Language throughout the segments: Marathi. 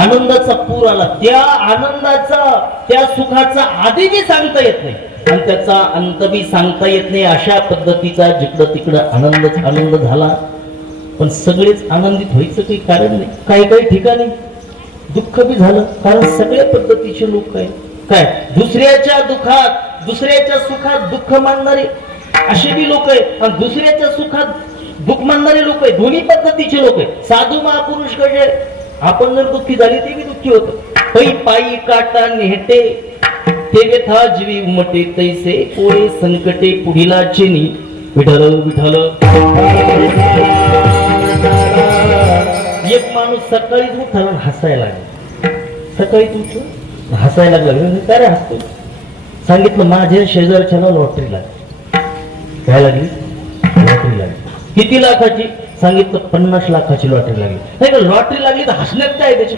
आनंदाचा पूर आला. त्या आनंदाचा, त्या सुखाचा आधी बी सांगता येत नाही आणि त्याचा अंत बी सांगता येत नाही. अशा पद्धतीचा जिकडं तिकडं आनंद झाला. पण सगळेच आनंदित व्हायचं काही कारण नाही. काही काही ठिकाणी दुःख बी झालं, कारण सगळ्या पद्धतीचे लोक आहे. काय दुसऱ्याच्या दुःखात, दुसऱ्याच्या सुखात दुःख मानणारे असे बी लोक आहेत आणि दुसऱ्याच्या सुखात दुःख मानणारे लोक आहे. दोन्ही पद्धतीचे लोक आहे. साधू महापुरुष कसे, आपण जर दुःखी झाली ते बी दुःखी होत. पै पायी काटा नेहटे ते व्यथा जीवी उमटे, तैसे पोळे संकटे पुढीला चिनी. विठल विठल. एक माणूस सकाळीच उठला हसायला लागला. सकाळीच उठलं हसायला लागला. काय रे हसतो? सांगितलं माझ्या शेजारच्याला लॉटरी लागली. काय लागली? लॉटरी लागली. किती लाखाची? सांगितलं 50 लाखाची लॉटरी लागली. नाही का लॉटरी लागली तर हसण्यात काय त्याची?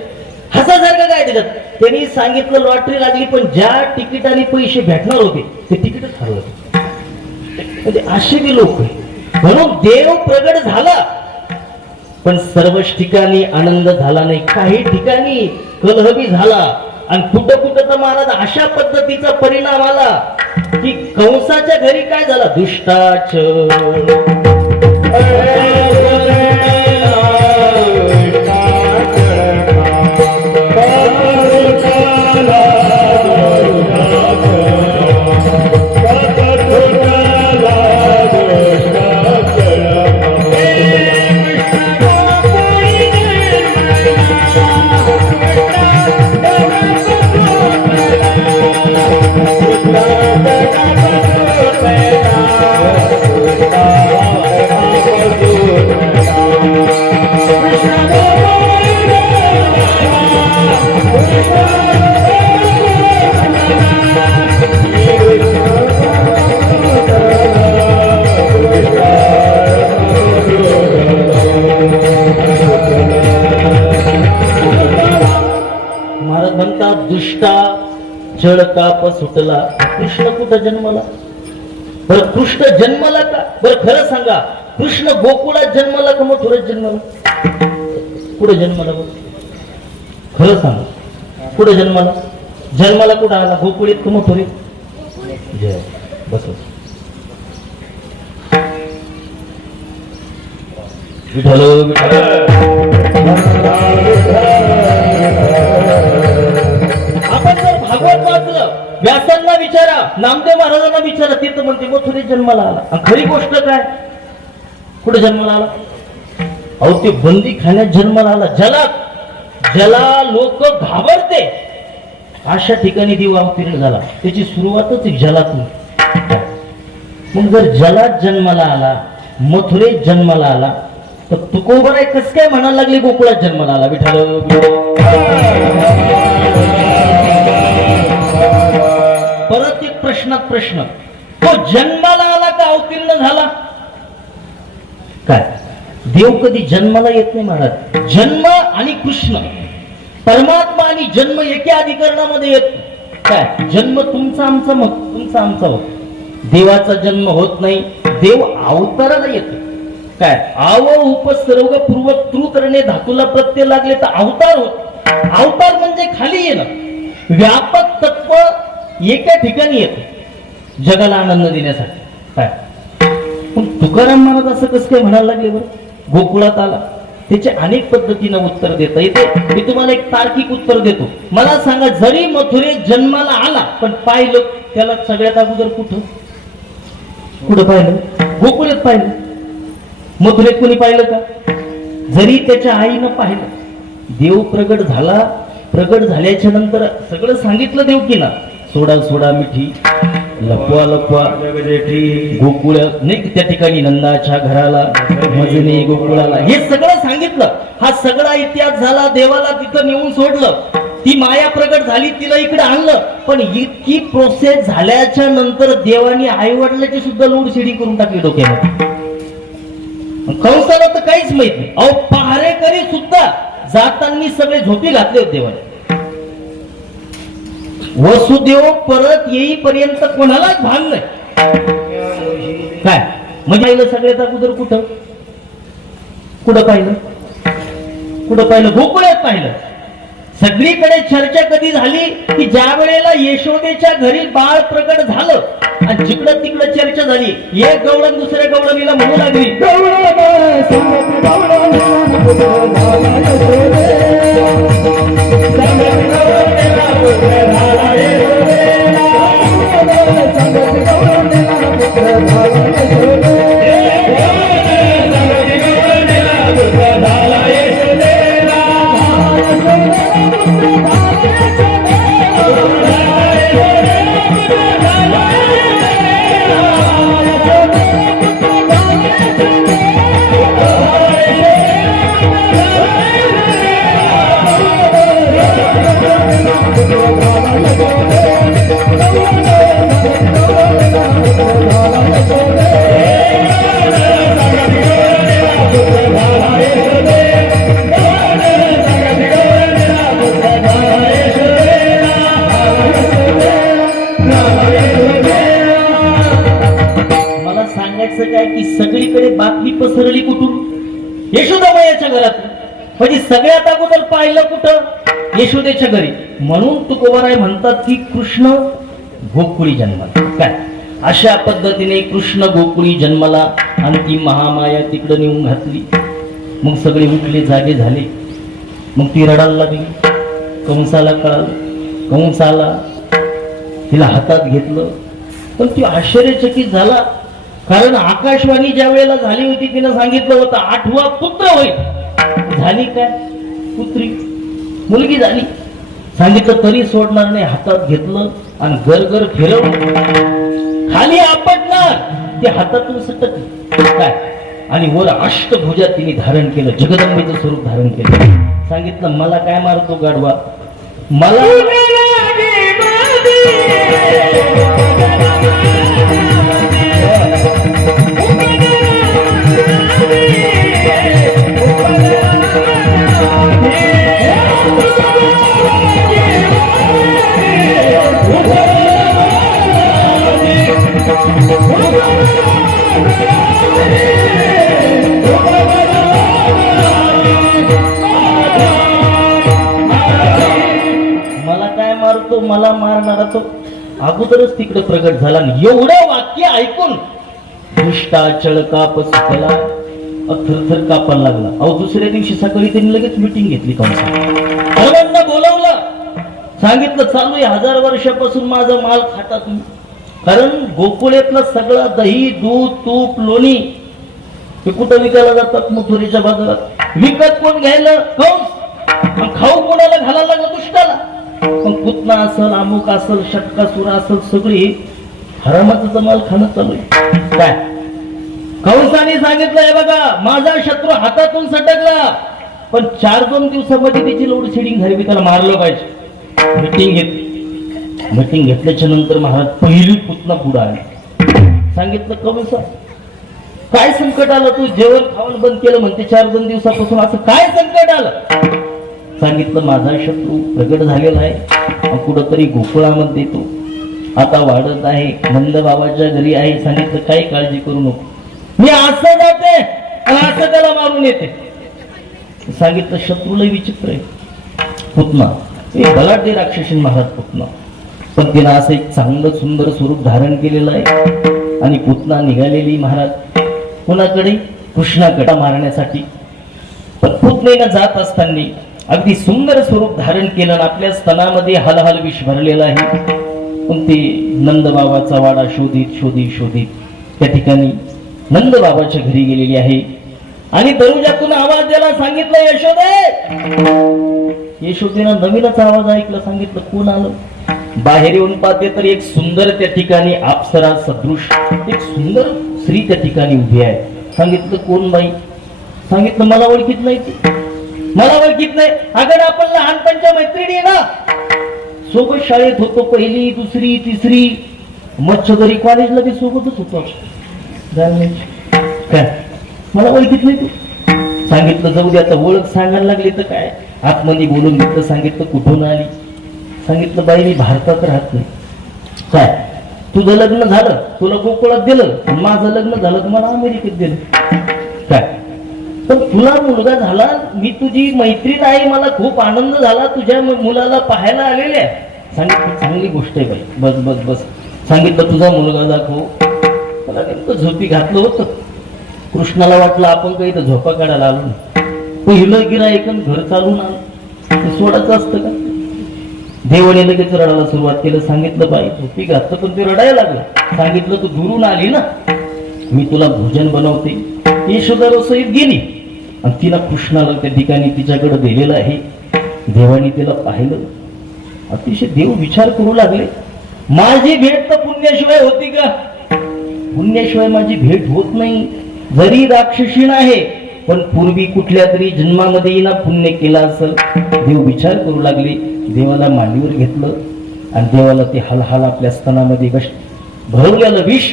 हसासारखं काय त्याच्यात? त्यांनी सांगितलं लॉटरी लागली, पण ज्या तिकिटाने पैसे भेटणार होते ते तिकीटच हरवलं. म्हणजे असे बी लोक आहे. म्हणून देव प्रगट झाला, पण सर्वच ठिकाणी आनंद झाला नाही. काही ठिकाणी कलह बी झाला आणि कुठं कुठं तर महाराज अशा पद्धतीचा परिणाम आला की कंसाच्या घरी काय झाला? दुष्टाचरण. दुष्टा जळ काप सुटला. कृष्ण कुठं जन्मला? बरं कृष्ण जन्मला का? बरं खरं सांगा, कृष्ण गोकुळात जन्मला का मथुरेत जन्मला? कुठे जन्मला? खरं सांगा, कुठे जन्मला? जन्माला कुठं आला? गोकुळीत का मथुरेत? जय बस. विठ्ठल विठ्ठल. आपण जर भागवत वाचलं, व्यासांना विचारा, नामदेव महाराजांना विचारा, ते तर म्हणते मथुरेत जन्माला आला. खरी गोष्ट काय? कुठे जन्माला आला? अहो ते बंदी खाण्यात जन्माला आला. ज्याला लोक घाबरते अशा ठिकाणी देव अवतीर्ण झाला. त्याची सुरुवातच जलातून. मग जर जलात जन्माला आला, मथुरेत जन्माला आला, तर तुकोबराय कस काय म्हणायला लागले गोकुळात जन्माला आला? विठ्ठल. परत एक प्रश्नात प्रश्न, तो जन्माला आला का अवतीर्ण झाला? काय देव कधी जन्माला येत नाही महाराज. जन्म आणि कृष्ण, परमात्मा आणि जन्म एका अधिकरणामध्ये येत. काय जन्म तुमचा आमचा, मग तुमचा आमचा होत. देवाचा जन्म होत नाही, देव अवताराला येतो. काय आव उप सर्व पूर्व तृ करणे धातूला प्रत्यय लागले तर अवतार होत. अवतार म्हणजे खाली येणं. व्यापक तत्व एका ठिकाणी येत जगाला आनंद देण्यासाठी. काय पण तुकाराम महाराज असं कसं काय म्हणायला लागले बरं? गोकुळात आला. त्याचे अनेक पद्धतीनं उत्तर देता येते. मी तुम्हाला एक तार्किक उत्तर देतो. मला सांगा, जरी मथुरेत जन्माला आला, पण पाहिलं त्याला सगळ्यात अगोदर कुठं पाहिलं? गोकुळात पाहिलं. मथुरेत कोणी पाहिलं का? जरी त्याच्या आईनं पाहिलं. देव प्रगट झाला. प्रगट झाल्याच्या नंतर सगळं सांगितलं देवकीना. सोडा सोडा मिठी, लपवा लपवा गोकुळ नाही, त्या ठिकाणी नंदाच्या घराला, मजनी गोकुळाला, हे सगळं सांगितलं. हा सगळा इतिहास झाला. देवाला तिथं नेऊन सोडलं. ती माया प्रगट झाली, तिला इकडे आणलं. पण इतकी प्रोसेस झाल्याच्या नंतर देवानी आई वडिलांची सुद्धा लोड शेडिंग करून टाकली डोक्यामध्ये. कंसाला तर काहीच माहित नाही. अहो पहारेकरी सुद्धा जाताना सगळे झोपी घातले होते देवाने. वसुदेव परत येईपर्यंत कोणालाच भान नाही. काय म्हणजे पाहिलं सगळ्यात अगोदर कुठं पाहिलं? गोकुळात पाहिलं. सगळीकडे चर्चा कधी झाली की ज्या वेळेला यशोदेच्या घरी बाळ प्रकट झालं आणि जिकडं तिकडं चर्चा झाली, एक गवळण दुसऱ्या गवळणीला म्हणू लागली, काय की सगळीकडे बातमी पसरली कुठून? यशोदाबाईच्या घरात. म्हणजे सगळ्यात अगोदर पाहिलं कुठं? यशोदेच्या घरी. म्हणून तुकोबाराय म्हणतात की कृष्ण गोकुळी जन्माला. काय अशा पद्धतीने कृष्ण गोकुळी जन्माला आणि ती महामाया तिकडे नेऊन घातली. मग सगळे उठले, जागे झाले. मग ती रडायला लागली. कंसाला कळालं. कंस आला, तिला हातात घेतलं. पण ती आश्चर्यचकित झाला, कारण आकाशवाणी ज्या वेळेला झाली होती तिनं सांगितलं होतं 8वा पुत्र होईल. झाली काय? पुत्री, मुलगी झाली. सांगितलं तरी सोडणार नाही. हातात घेतलं आणि गरगर फिरवलं. खाली आपटणार, ते हातातून सटक काय आणि वर अष्टभुजा तिने धारण केलं. जगदंबेचं स्वरूप धारण केलं. सांगितलं मला काय मारतो गाढवा, मला मला मारणारा तो अगोदरच तिकडे प्रगट झाला. एवढं वाक्य ऐकून दुष्टा चळकाप सुटला, थरथर कापायला लागला. अहो दुसऱ्या दिवशी सकाळी त्यांनी लगेच मीटिंग घेतली. सर्वांना बोलावलं, सांगितलं चालू आहे 1000 वर्षापासून माझा माल खाता तुम्ही. कारण गोकुळेतला सगळा दही, दूध, तूप, लोणी हे कुठं विकायला जातात? मथुरेच्या बाजारात. विकत कोण घ्यायला? कंस. खाऊ कोणाला घालायला लागला? दुष्टाला. पण पुतना असल, अमुक असल, षटकासुर असल, सगळी हरामाचं जमाल खाणं चालू आहे. काय कंसाने सांगितलंय बघा, माझा शत्रू हातातून सटकला, पण 4-2 दिवसामध्ये त्याची लोड शेडिंग झाली, त्याला मारलं पाहिजे. मीटिंग घेतली. मीटिंग घेतल्याच्या नंतर महाराज पहिली पुतना पुढे आली. सांगितलं कंसा काय संकट आलं? तू जेवण खावण बंद केलं म्हणते 4-2 दिवसापासून, असं काय संकट आलं? सांगितलं माझा शत्रू प्रगट झालेला आहे, कुठंतरी गोकुळामध्ये तो आता वाढत आहे, नंद बाबाच्या घरी आहे. सांगितलं काही काळजी करू नको, मी असं जाते आणि असं त्याला मारून येते. सांगितलं शत्रूला विचित्र आहे. पुतना बलाढ्य राक्षसीन महाराज पुतना, पण तिनं असं एक चांगलं सुंदर स्वरूप धारण केलेलं आहे. आणि पुतना निघालेली महाराज कुणाकडे? कृष्णाकडे मारण्यासाठी. पण पुतनेनं जात असताना अगदी सुंदर स्वरूप धारण केलं. आपल्या स्तनामध्ये हलहल विष भरलेला आहे. पण ते नंद बाबाचा वाडा शोधित शोधित शोधित त्या ठिकाणी नंद बाबाच्या घरी गेलेली आहे. आणि दरवाजातून आवाज द्यायला सांगितलं, यशोदे. यशोदेनं नवीनच आवाज ऐकला. सांगितलं कोण आलं? बाहेर येऊन पाहते तर एक सुंदर त्या ठिकाणी अप्सरा सदृश एक सुंदर स्त्री त्या ठिकाणी उभी आहे. सांगितलं कोण बाई? सांगितलं मला ओळखीत नाही, मला ओळखीत नाही. अगर आपण लहानपणच्या मैत्रिणी ना, सोबत शाळेत होतो, 1ली, 2री, 3री, मच्छगरी कॉलेजला बी सोबतच होतो. काय मला ओळखीत नाही तू? सांगितलं जाऊ दे, आता ओळख सांगायला लागली तर काय. आतमध्ये बोलून घेतलं. सांगितलं कुठून आली? सांगितलं बाई मी भारतात राहत नाही. काय तुझं लग्न झालं, तुला गोकुळात दिलं, माझं लग्न झालं, तुम्हाला अमेरिकेत दिलं. काय पण तुला मुलगा झाला, मी तुझी मैत्रीण आहे, मला खूप आनंद झाला तुझ्या मुलाला पाहायला आलेले आहे. सांगितलं चांगली गोष्ट आहे बाई, बस बस बस. सांगितलं तुझा मुलगा दाखव. मला नेमकं झोपी घातलं होतं. कृष्णाला वाटलं आपण काही तर झोपा काढायला आलो नाही. पहिलं गिऱ्हाईकन घर चालून आलं, ते सोडायचं असतं का? देवाने लगेच रडायला सुरुवात केलं. सांगितलं बाई झोपी घातलं, पण ते रडायला लागलं. सांगितलं तू दुरून आली ना, मी तुला भोजन बनवते. यशोदा रसोईत गेली आणि तिला कृष्णाला त्या ठिकाणी तिच्याकडे दिलेलं आहे. देवाने तिला पाहिलं. अतिशय देव विचार करू लागले, माझी भेट तर पुण्याशिवाय होती का? पुण्याशिवाय माझी भेट होत नाही. जरी राक्षसीण आहे, पण पूर्वी कुठल्या तरी जन्मामध्ये ना पुण्य केला असेल. देव विचार करू लागले. देवाला मांडीवर घेतलं आणि देवाला ते हलहाल आपल्या स्तनामध्ये भरवलेलं विष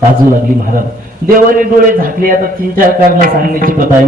पाजू लागली. महाराज देवाने डोळे झाकले. आता 3-4 कारणं सांगण्याची प्रथा आहे.